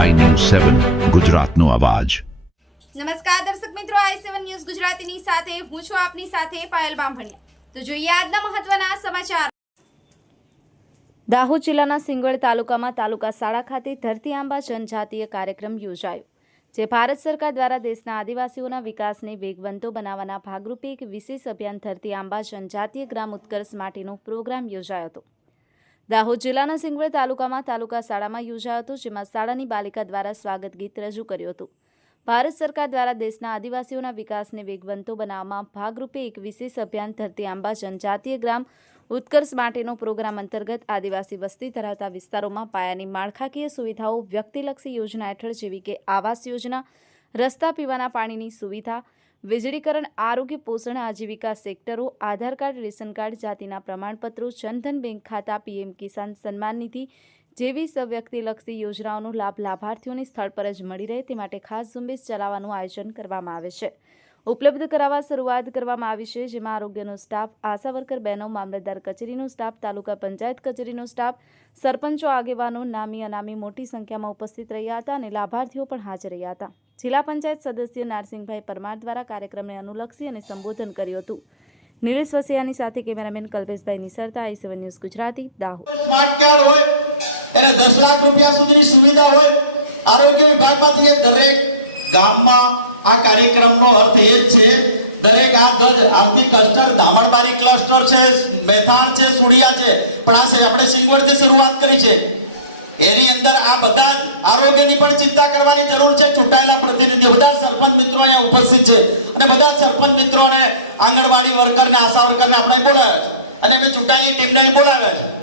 સેવન, ગુજરાતનો અવાજ. નમસ્કાર દર્શક મિત્રો, આઈ સેવન ન્યૂઝ ગુજરાતીની સાથે હું છું આપની સાથે પાયલ બામભણિયા. તો જોઈએ આજના મહત્વના સમાચાર. દાહોદ જિલ્લાના સિંગવડ તાલુકામાં તાલુકા શાળા ખાતે ધરતી આંબા જનજાતીય કાર્યક્રમ યોજાયો, જે ભારત સરકાર દ્વારા દેશના આદિવાસીઓના વિકાસને વેગવંતો બનાવવાના ભાગરૂપે એક વિશેષ અભિયાન ધરતી આંબા જનજાતીય ગ્રામ ઉત્કર્ષ માટેનો પ્રોગ્રામ યોજાયો હતો. દાહોદ જિલ્લાના સિંગવડ તાલુકામાં તાલુકા શાળામાં યોજાયો હતો, જેમાં શાળાની બાલિકા દ્વારા સ્વાગત ગીત રજૂ કર્યું હતું. ભારત સરકાર દ્વારા દેશના આદિવાસીઓના વિકાસને વેગવંતો બનાવવામાં ભાગરૂપે એક વિશેષ અભિયાન ધરતી આંબા જનજાતીય ગ્રામ ઉત્કર્ષ માટેનો પ્રોગ્રામ અંતર્ગત આદિવાસી વસ્તી ધરાવતા વિસ્તારોમાં પાયાની માળખાકીય સુવિધાઓ વ્યક્તિલક્ષી યોજના હેઠળ જેવી કે આવાસ યોજના રસ્તા પીવાના પાણીની સુવિધા, વીજળીકરણ, આરોગ્ય પોષણ આજીવિકા સેક્ટરો, આધાર કાર્ડ, રેશન કાર્ડ જાતિના પ્રમાણપત્રો, જનધન બેંક ખાતા, પીએમ કિસાન સન્માન નિધિ જેવી સવ્યક્તિલક્ષી યોજનાઓનો લાભ લાભાર્થીઓને સ્થળ પર જ મળી રહે તે માટે ખાસ ઝુંબેશ ચલાવવાનું આયોજન કરવામાં આવે છે. ઉપલબ્ધ કરાવવા શરૂઆત કરવામાં આવી છે, જેમાં આરોગ્યનો સ્ટાફ, આશા વર્કર બહેનો, મામલતદાર કચેરીનો સ્ટાફ, તાલુકા પંચાયત કચેરીનો સ્ટાફ, સરપંચો, આગેવાનો, નામી, અનામી મોટી સંખ્યામાં ઉપસ્થિત રહ્યા હતા અને લાભાર્થીઓ પણ હાજર રહ્યા હતા. જિલ્લા પંચાયત સદસ્ય નારસિંહભાઈ પરમાર દ્વારા કાર્યક્રમને અનુલક્ષી અને સંબોધન કર્યું હતું. નિલેશ વસિયાની સાથે cameraman Kalpeshbhai Nisarta, I seven news Gujarati, Dahod. રૂપિયા સુધીની સુવિધા હોય, આરોગ્ય વિભાગમાંથી દરેક ગામમાં આ કાર્યક્રમનો અર્થ એ જ છે, દરેક આ ગજ આવતી ક્લસ્ટર ધામણબારી ક્લસ્ટર છે મેથાણ છે, સુડિયા છે, પણ આ આપણે સિંગવડથી શરૂઆત કરી છે. એની અંદર આ બધા આરોગ્યની પણ ચિંતા કરવાની જરૂર છે, ચૂંટાયેલા પ્રતિનિધિ બધા સરપંચ મિત્રો અહીંયા ઉપસ્થિત છે. અને બધા સરપંચ મિત્રોને આંગણવાડી વર્કરને, આશા વર્કરને આપણે બોલાવ્યા છે. અને અમે ચૂંટાયેલી ટીમને બોલાવ્યા